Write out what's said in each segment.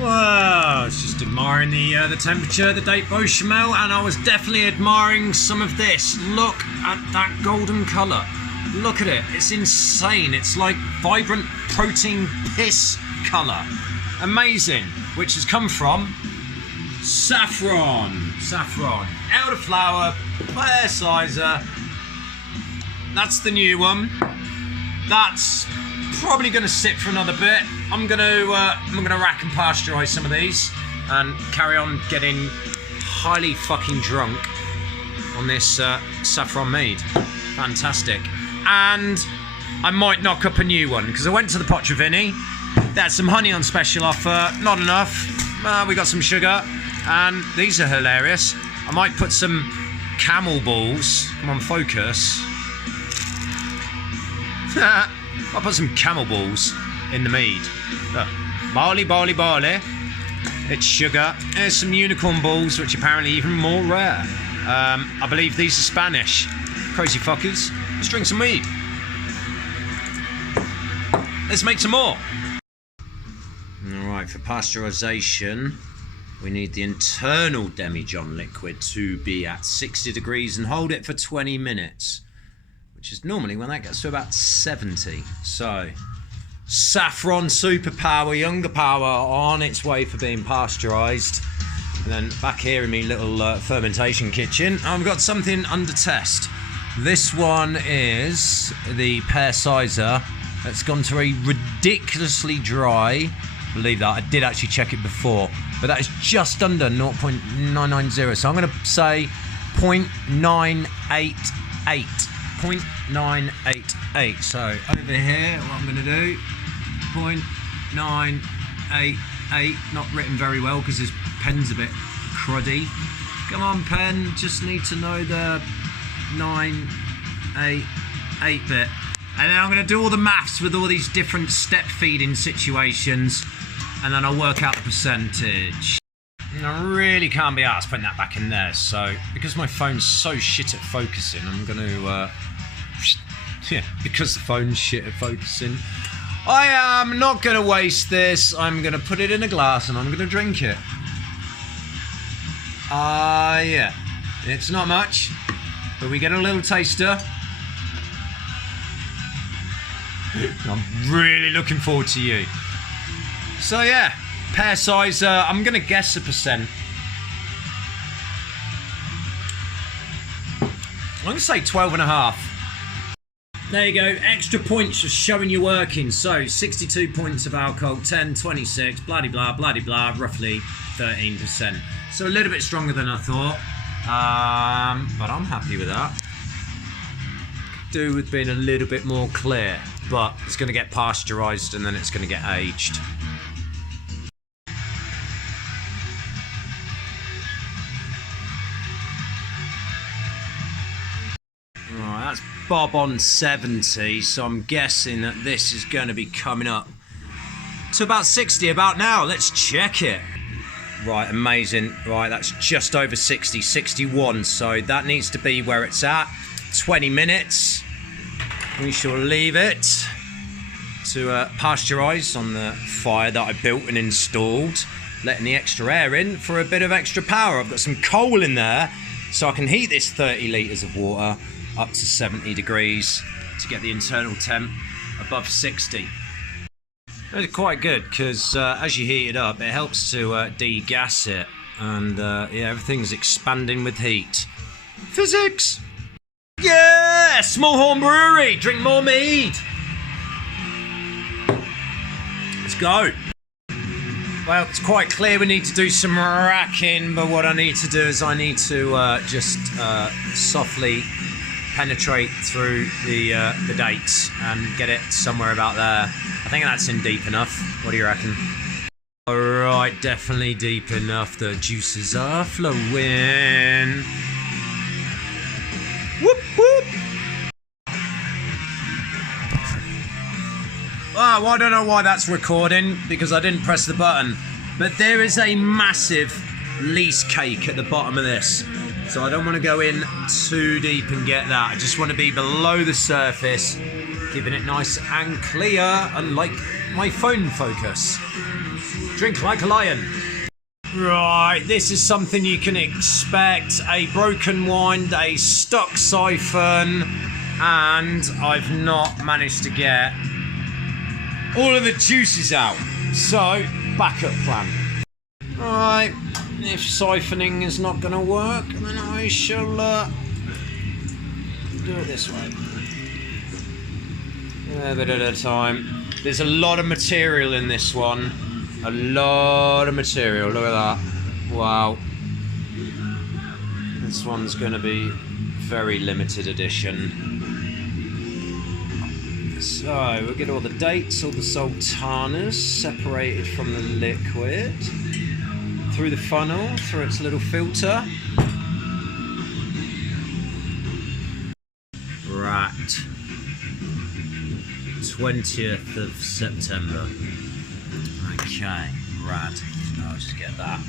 Well, I was just admiring the temperature, the date bechamel, and I was definitely admiring some of this. Look at that golden colour. Look at it. It's insane. It's like vibrant protein piss colour. Amazing. Which has come from saffron. Saffron. Elderflower, pear sizer. That's the new one. That's probably going to sit for another bit. I'm gonna rack and pasteurise some of these and carry on getting highly fucking drunk on this saffron mead. Fantastic. And I might knock up a new one because I went to the Potravini. There's some honey on special offer. Not enough. We got some sugar, and these are hilarious. I might put some camel balls. Come on, focus. I'll put some camel balls in the mead. Look, barley, barley, barley. It's sugar. There's some unicorn balls, which are apparently even more rare. I believe these are Spanish. Crazy fuckers. Let's drink some mead. Let's make some more. Alright, for pasteurisation, we need the internal demijohn liquid to be at 60 degrees and hold it for 20 minutes. Which is normally when that gets to about 70. So, saffron superpower, younger power on its way for being pasteurised. And then back here in my little fermentation kitchen, I've got something under test. This one is the pear sizer. It's gone to a ridiculously dry, believe that, I did actually check it before, but that is just under 0.990. So I'm going to say 0.988. 0.988. So over here, what I'm going to do, 0.988. Not written very well because this pen's a bit cruddy. Come on, pen. Just need to know the 988 bit. And then I'm going to do all the maths with all these different step feeding situations, and then I'll work out the percentage. And I really can't be arsed putting that back in there, so because my phone's so shit at focusing, I'm going to because the phone's shit at focusing, I am not going to waste this. I'm going to put it in a glass and I'm going to drink it. Yeah, it's not much, but we get a little taster. I'm really looking forward to you. So yeah, pear size, I'm going to guess a percent. I'm going to say 12.5. There you go, extra points for showing you working. So 62 points of alcohol, 10, 26, bloody blah, bloody blah, roughly 13%. So a little bit stronger than I thought, but I'm happy with that. Could do with being a little bit more clear, but it's going to get pasteurised and then it's going to get aged. Right, that's Bob on 70, so I'm guessing that this is going to be coming up to about 60 about now. Let's check it. Right, amazing. Right, that's just over 60, 61, so that needs to be where it's at. 20 minutes. We shall leave it to pasteurise on the fire that I built and installed, letting the extra air in for a bit of extra power. I've got some coal in there, so I can heat this 30 litres of water up to 70 degrees to get the internal temp above 60. It's quite good because as you heat it up, it helps to degas it, and yeah, everything's expanding with heat. Physics! Yeah! Smallhorn Brewery! Drink more mead! Let's go! Well, it's quite clear we need to do some racking, but what I need to do is I need to just softly penetrate through the dates and get it somewhere about there. I think that's in deep enough. What do you reckon? Alright, definitely deep enough. The juices are flowing. Whoop whoop! Oh, well, I don't know why that's recording, because I didn't press the button. But there is a massive lease cake at the bottom of this. So I don't want to go in too deep and get that. I just want to be below the surface, keeping it nice and clear, unlike my phone focus. Drink like a lion. Right, this is something you can expect. A broken wind, a stuck siphon, and I've not managed to get all of the juices out. So, backup plan. Right, if siphoning is not going to work, then I shall do it this way. A bit at a time. There's a lot of material in this one. A lot of material, look at that. Wow. This one's going to be very limited edition. So, we'll get all the dates, all the sultanas separated from the liquid. Through the funnel, through its little filter. Right. 20th of September. Okay, rad. I'll just get that.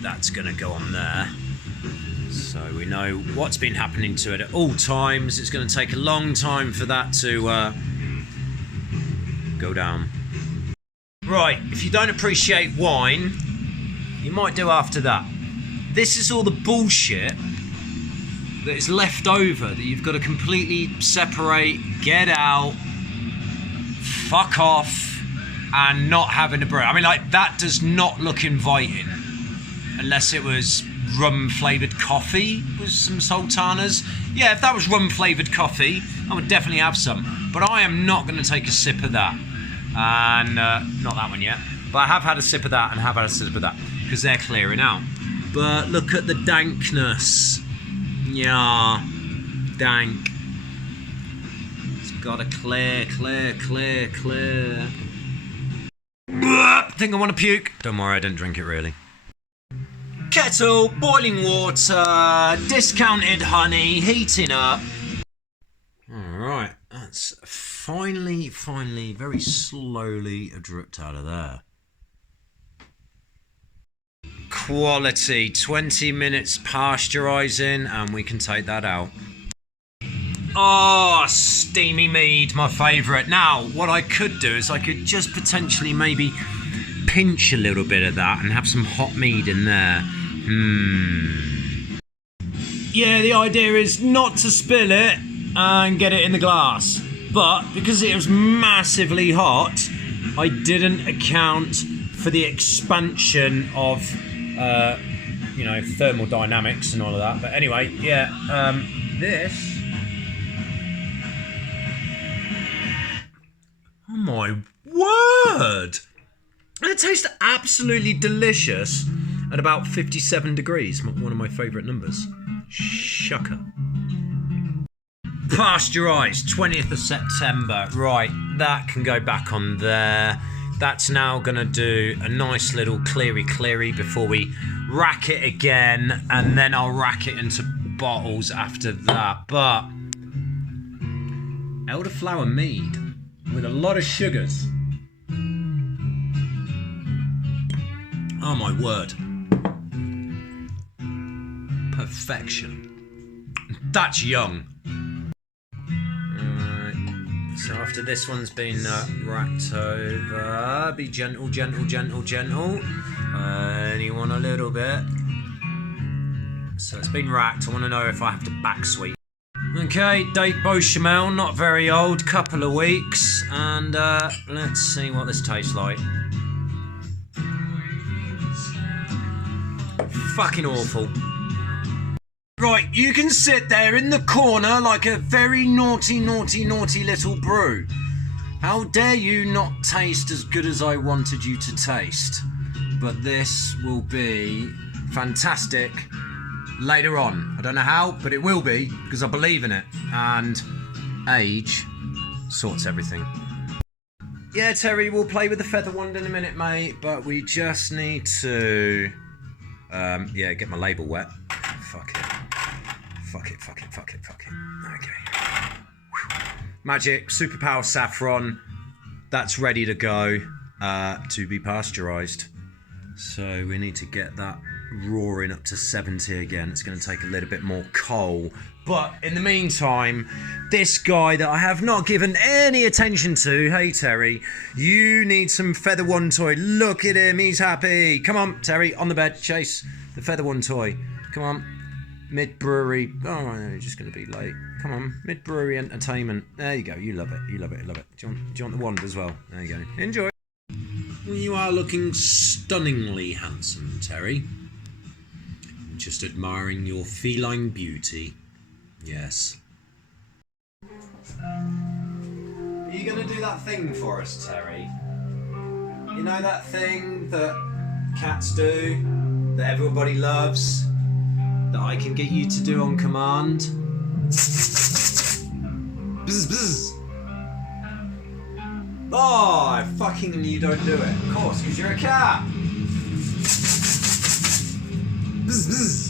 That's going to go on there. So we know what's been happening to it at all times. It's going to take a long time for that to go down. Right, if you don't appreciate wine, you might do after that. This is all the bullshit that is left over that you've got to completely separate, get out, fuck off, and not having a brew. I mean, like, that does not look inviting. Unless it was rum-flavoured coffee with some sultanas. Yeah, if that was rum-flavoured coffee, I would definitely have some. But I am not going to take a sip of that. And, not that one yet. But I have had a sip of that and have had a sip of that. Because they're clearing out. But look at the dankness. Yeah, dank. It's got to clear. I think I want to puke. Don't worry, I didn't drink it really. Kettle, boiling water, discounted honey, heating up. Alright, that's finally, very slowly dripped out of there. Quality, 20 minutes pasteurising, and we can take that out. Oh, steamy mead, my favourite. Now, what I could do is I could just potentially maybe pinch a little bit of that and have some hot mead in there. Yeah, the idea is not to spill it and get it in the glass. But because it was massively hot, I didn't account for the expansion of, thermodynamics and all of that. But anyway, yeah, this... Oh my word! It tastes absolutely delicious at about 57 degrees, one of my favourite numbers. Shucker. Pasteurised, 20th of September. Right, that can go back on there. That's now going to do a nice little cleary before we rack it again, and then I'll rack it into bottles after that. But elderflower mead with a lot of sugars. Oh my word. Perfection. That's young. Alright. So after this one's been racked over, be gentle. Only want a little bit. So it's been racked. I want to know if I have to back sweep. Okay, date Beauchamel, not very old, couple of weeks, and let's see what this tastes like. Fucking awful. Right, you can sit there in the corner like a very naughty little brew. How dare you not taste as good as I wanted you to taste? But this will be fantastic later on. I don't know how, but it will be, because I believe in it. And age sorts everything. Yeah, Terry, we'll play with the feather wand in a minute, mate, but we just need to... get my label wet. Fuck it. Okay. Magic, Superpower Saffron. That's ready to go to be pasteurised. So we need to get that roaring up to 70 again. It's going to take a little bit more coal. But in the meantime, this guy that I have not given any attention to, hey Terry, you need some Feather One toy. Look at him, he's happy. Come on, Terry, on the bed, chase the Feather One toy. Come on, Mid Brewery. Oh, you're just going to be late. Come on, Mid Brewery Entertainment. There you go, you love it, you love it, you love it. Do you want the wand as well? There you go, enjoy. Well, you are looking stunningly handsome, Terry. Just admiring your feline beauty. Yes. Are you going to do that thing for us, Terry? You know that thing that cats do, that everybody loves, that I can get you to do on command? Bzz, bzz. Oh, I fucking knew you don't do it. Of course, because you're a cat. Bzz, bzz.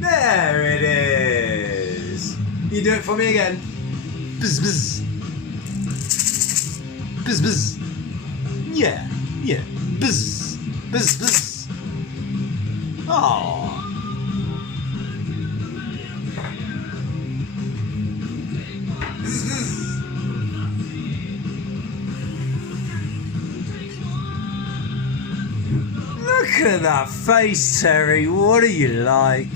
There it is. You do it for me again. Bzz, bzz. Bzz, bzz. Yeah, yeah. Bzz, bzz, bzz. Aww. Bzz, bzz. Look at that face, Terry. What are you like?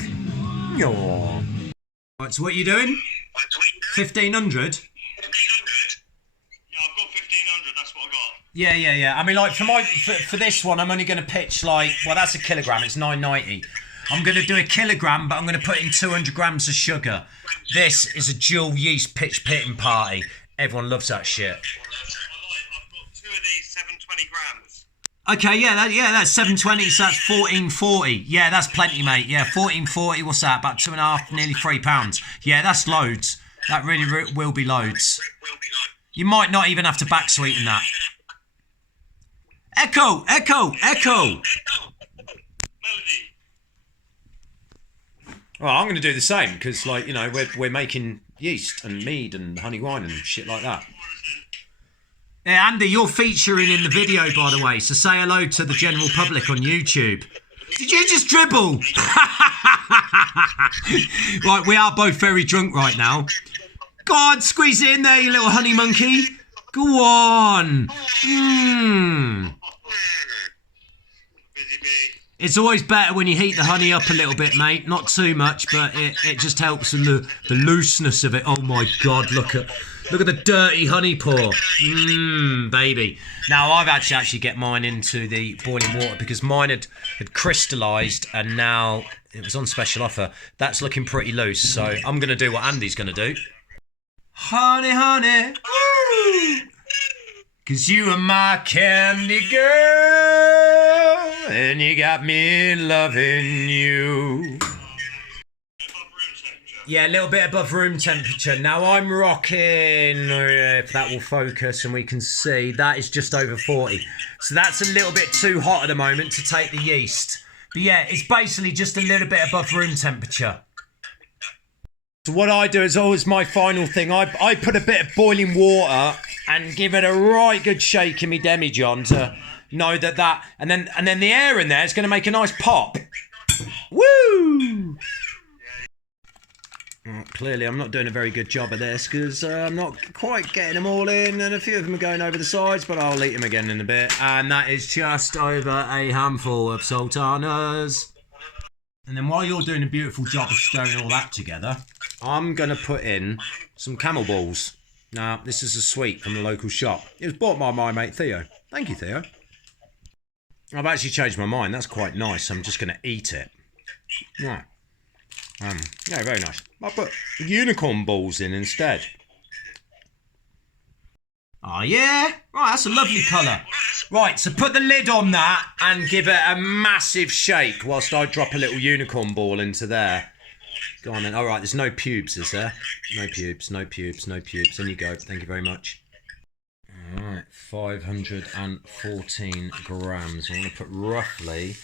Aww. Right, so what are you doing? 1,500? 1,500? Yeah, I've got 1,500, that's what I got. Yeah. I mean, like, for this one, I'm only going to pitch, like, well, that's a kilogram. It's 990. I'm going to do a kilogram, but I'm going to put in 200 grams of sugar. This is a dual yeast pitch pitting party. Everyone loves that shit. I've got 2 of these 720 grams. Okay, that's 720, so that's 1440. Yeah, that's plenty, mate. Yeah, 1440, what's that? About 2.5, nearly £3. Yeah, that's loads. That really will be loads. You might not even have to back sweeten that. Echo! Melody. Well, I'm going to do the same, because, like, you know, we're making yeast and mead and honey wine and shit like that. Yeah, Andy, you're featuring in the video, by the way, so say hello to the general public on YouTube. Did you just dribble? Right, we are both very drunk right now. Go on, squeeze it in there, you little honey monkey. Go on. It's always better when you heat the honey up a little bit, mate. Not too much, but it just helps in the looseness of it. Oh my God, look at the dirty honey pour. Baby. Now, I've actually get mine into the boiling water because mine had crystallised and now it was on special offer. That's looking pretty loose, so I'm going to do what Andy's going to do. Honey, honey, woo! 'Cause you are my candy girl and you got me loving you. Yeah, a little bit above room temperature. Now I'm rocking, if that will focus and we can see, that is just over 40. So that's a little bit too hot at the moment to take the yeast. But yeah, it's basically just a little bit above room temperature. So what I do is always my final thing. I put a bit of boiling water and give it a right good shake in my demijohn to know that, and then the air in there is going to make a nice pop. Woo! Clearly, I'm not doing a very good job of this because I'm not quite getting them all in, and a few of them are going over the sides, but I'll eat them again in a bit. And that is just over a handful of sultanas. And then while you're doing a beautiful job of stirring all that together, I'm going to put in some camel balls. Now, this is a sweet from the local shop. It was bought by my mate Theo. Thank you, Theo. I've actually changed my mind. That's quite nice. I'm just going to eat it. Yeah. Yeah, very nice. I'll put unicorn balls in instead. Oh, yeah? Right, that's a lovely colour. Right, so put the lid on that and give it a massive shake whilst I drop a little unicorn ball into there. Go on then. All right, there's no pubes, is there? No pubes, no pubes, no pubes. In you go. Thank you very much. All right, 514 grams. I'm going to put roughly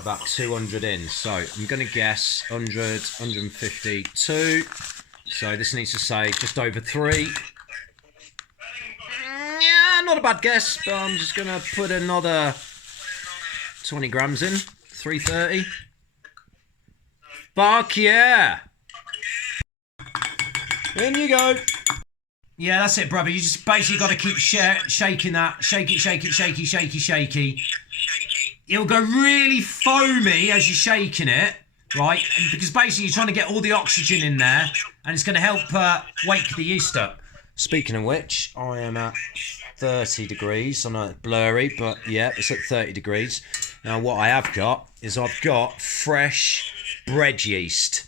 about 200 in. So I'm going to guess 100, 152. So this needs to say just over 3. Yeah, not a bad guess, but I'm just going to put another 20 grams in. 330. Fuck yeah. In you go. Yeah, that's it, brother. You just basically got to keep shaking that. Shake it, shake it, shaky, shaky, shaky. It'll go really foamy as you're shaking it, right? Because basically you're trying to get all the oxygen in there, and it's going to help wake the yeast up. Speaking of which, I am at 30 degrees. I know it's blurry, but yeah, it's at 30 degrees. Now, what I have got is I've got fresh bread yeast.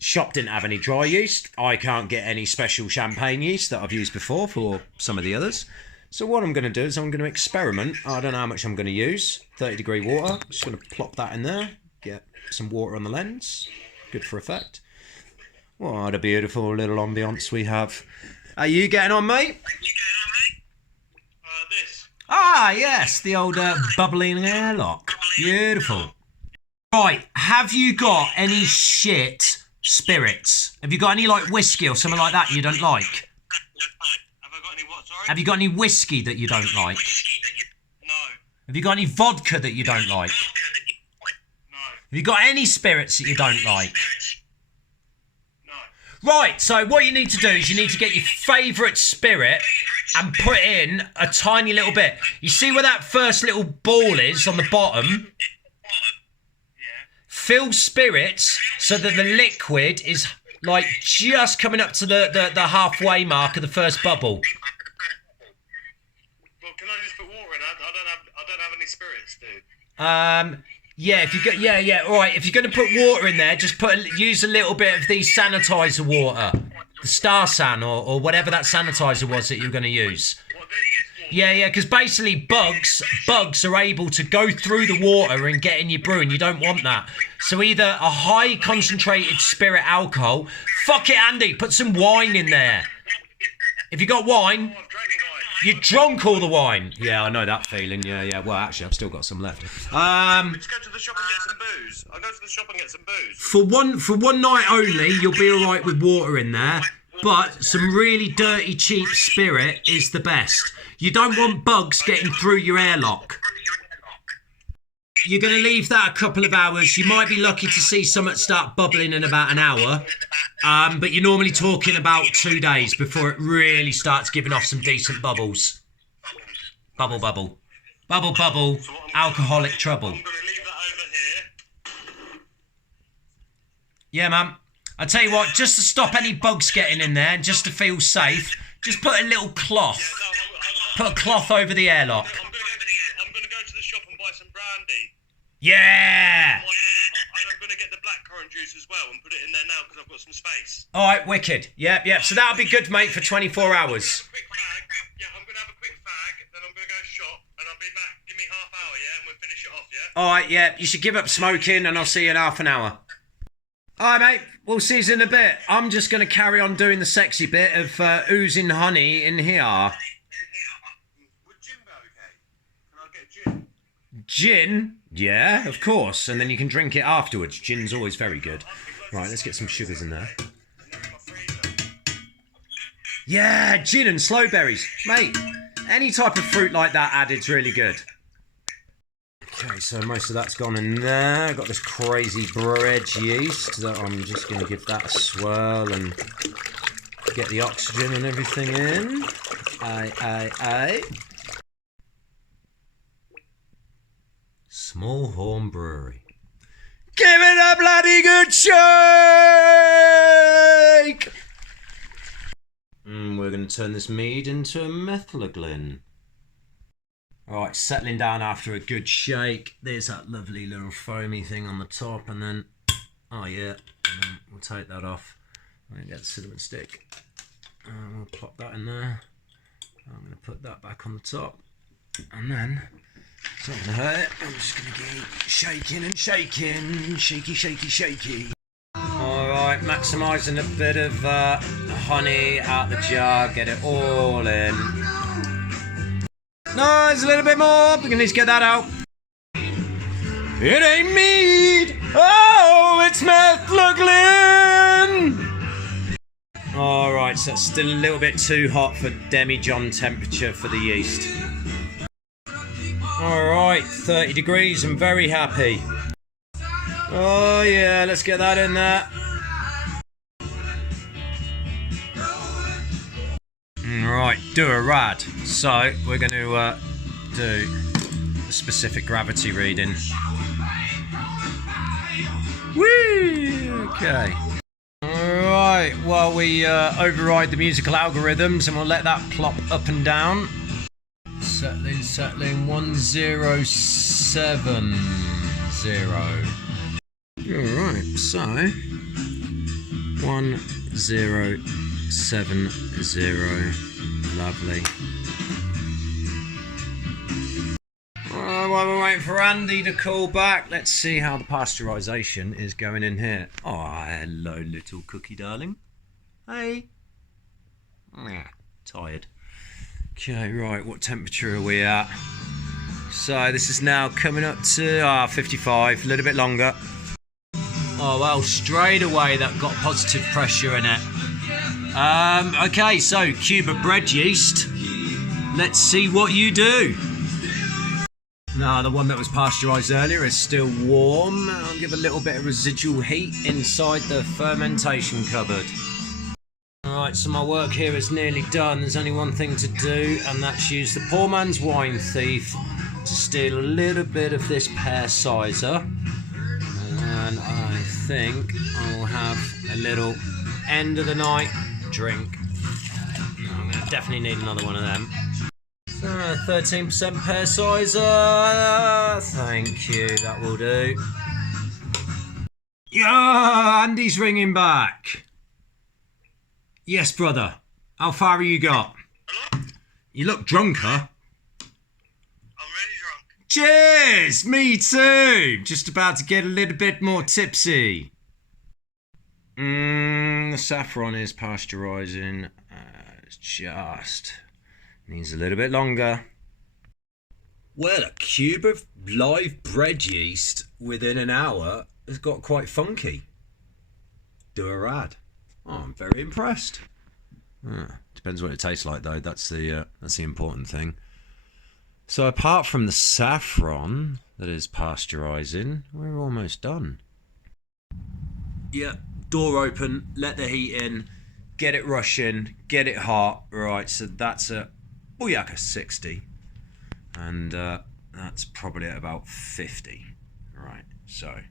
Shop didn't have any dry yeast. I can't get any special champagne yeast that I've used before for some of the others. So what I'm going to do is I'm going to experiment. I don't know how much I'm going to use. 30 degree water. Just going to plop that in there. Get some water on the lens. Good for effect. What a beautiful little ambiance we have. Are you getting on, mate? This. Ah, yes. The old bubbling airlock. Beautiful. Right. Have you got any shit spirits? Have you got any like whiskey or something like that you don't like? Have I got any what, sorry? Have you got any whiskey that you don't like? No. Have you got any vodka that you don't like? No. Have you got any spirits that you don't like? No. Right, so what you need to do is you need to get your favourite spirit and put in a tiny little bit. You see where that first little ball is on the bottom? Fill spirits so that the liquid is like just coming up to the halfway mark of the first bubble. Well, can I just put water in? I don't have any spirits, dude. Yeah, if you got all right. If you're going to put water in there, just use a little bit of the sanitizer water, the Star San or whatever that sanitizer was that you're going to use. What, this? Yeah, because basically bugs are able to go through the water and get in your brew, and you don't want that. So either a high concentrated spirit alcohol. Fuck it, Andy. Put some wine in there. If you got wine, Oh, I've drank the wine. you drunk all the wine. Yeah, I know that feeling. Yeah. Well, actually, I've still got some left. Just go to the shop and get some booze. I'll go to the shop and get some booze. For one night only, you'll be all right with water in there. But some really dirty, cheap spirit is the best. You don't want bugs getting through your airlock. You're going to leave that a couple of hours. You might be lucky to see something start bubbling in about an hour. But you're normally talking about 2 days before it really starts giving off some decent bubbles. Bubble, bubble. Bubble, bubble. Alcoholic trouble. I'm going to leave that over here. Yeah, man. I tell you what, just to stop any bugs getting in there and just to feel safe, just put a little cloth. Put a cloth over the airlock. I'm going to go to the shop and buy some brandy. Yeah! I'm going to get the blackcurrant juice as well and put it in there now because I've got some space. All right, wicked. Yep. So that'll be good, mate, for 24 hours. Quick fag. Yeah, I'm going to have a quick fag, then I'm going to go shop and I'll be back. Give me half hour, yeah, and we'll finish it off, yeah? All right, yeah. You should give up smoking and I'll see you in half an hour. All right, mate. We'll see you in a bit. I'm just going to carry on doing the sexy bit of oozing honey in here. Would gin be okay? Can I get gin? Gin? Yeah, of course. And then you can drink it afterwards. Gin's always very good. Right, let's get some sugars in there. And they're in my freezer. Yeah, gin and sloe berries. Mate, any type of fruit like that added's really good. Okay, so most of that's gone in there. I've got this crazy bread yeast that I'm just going to give that a swirl and get the oxygen and everything in. Aye. Small Horn Brewery. Give it a bloody good shake! We're going to turn this mead into a methylglyn. Alright, settling down after a good shake. There's that lovely little foamy thing on the top, and then, oh yeah, and then we'll take that off. I'm going to get the cinnamon stick. And we'll plop that in there. I'm going to put that back on the top. And then, it's not going to hurt it. I'm just going to keep shaking and shaking. Shaky. Alright, maximising a bit of honey out the jar. Get it all in. No, there's a little bit more. We're going to need to get that out. It ain't mead. Oh, it's methylglyn. Alright, so it's still a little bit too hot for demi-john temperature for the yeast. Alright, right, 30 degrees. I'm very happy. Oh yeah, let's get that in there. Right, do a rad. So we're going to do a specific gravity reading. Woo! Okay. Alright, well we override the musical algorithms and we'll let that plop up and down. Settling 1070. Alright, so 1070. Lovely. While we're waiting for Andy to call back, let's see how the pasteurisation is going in here. Oh, hello, little cookie darling. Hey. Tired. Okay, right, what temperature are we at? So this is now coming up to 55, a little bit longer. Oh, well, straight away that got positive pressure in it. Okay, so cube of bread yeast. Let's see what you do. Now, the one that was pasteurised earlier is still warm. I'll give a little bit of residual heat inside the fermentation cupboard. Alright, so my work here is nearly done. There's only one thing to do, and that's use the poor man's wine thief to steal a little bit of this pear sizer. And I think I'll have a little end of the night drink. I'm going to definitely need another one of them. 13% pear sizer. Thank you, that will do. Yeah, Andy's ringing back. Yes, brother. How far have you got? Hello? You look drunker. I'm really drunk. Cheers! Me too! Just about to get a little bit more tipsy. The saffron is pasteurising. It's just needs a little bit longer. Well, a cube of live bread yeast within an hour has got quite funky. Do a rad. Oh, I'm very impressed. Depends what it tastes like, though. That's the important thing. So apart from the saffron that is pasteurising, we're almost done. Yeah, door open, let the heat in, get it rushing, get it hot. Right, so that's a booyaka 60. And that's probably at about 50. Right, so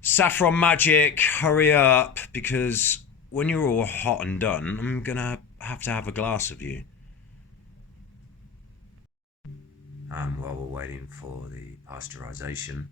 saffron magic, hurry up, because when you're all hot and done, I'm gonna have to have a glass of you. And while we're waiting for the pasteurisation,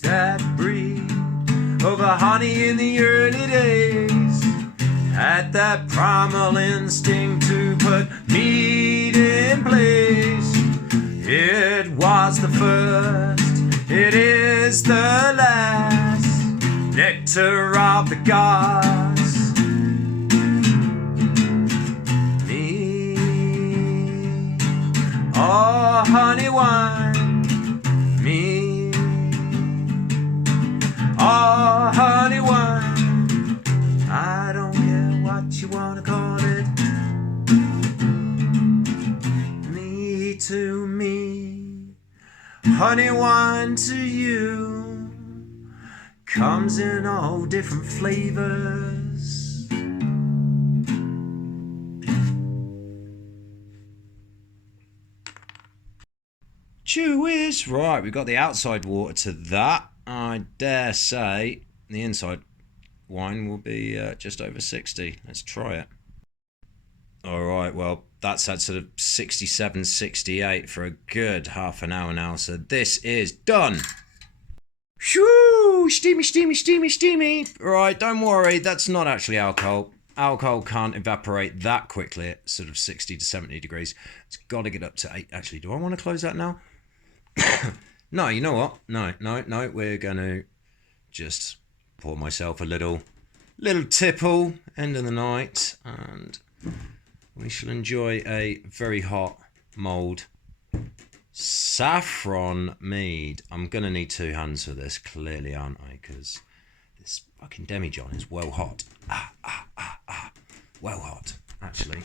that breed over honey in the early days had that primal instinct to put mead in place. It was the first, it is the last nectar of the gods. Mead, oh honey wine, mead. Oh, honey wine, I don't care what you wanna call it. Me to me, honey wine to you, comes in all different flavors. Chewies, right, we've got the outside water to that. I dare say the inside wine will be just over 60. Let's try it. Alright, well, that's at sort of 67, 68 for a good half an hour now, so this is done. Shoo! Steamy, steamy, steamy, steamy. Right, don't worry, that's not actually alcohol. alcohol can't evaporate that quickly at sort of 60 to 70 degrees. It's got to get up to 8. Actually, do I want to close that now? No, you know what? No. We're going to just pour myself a little tipple, end of the night, and we shall enjoy a very hot mulled saffron mead. I'm going to need 2 hands for this, clearly, aren't I? Because this fucking demijohn is well hot. Well hot, actually.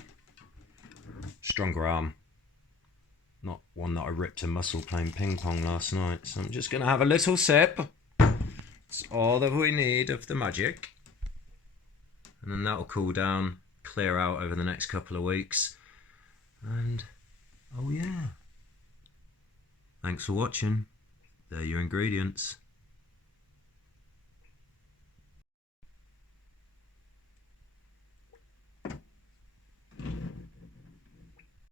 Stronger arm. Not one that I ripped a muscle playing ping pong last night. So I'm just going to have a little sip. It's all that we need of the magic. And then that'll cool down, clear out over the next couple of weeks. And, oh yeah. Thanks for watching. They're your ingredients.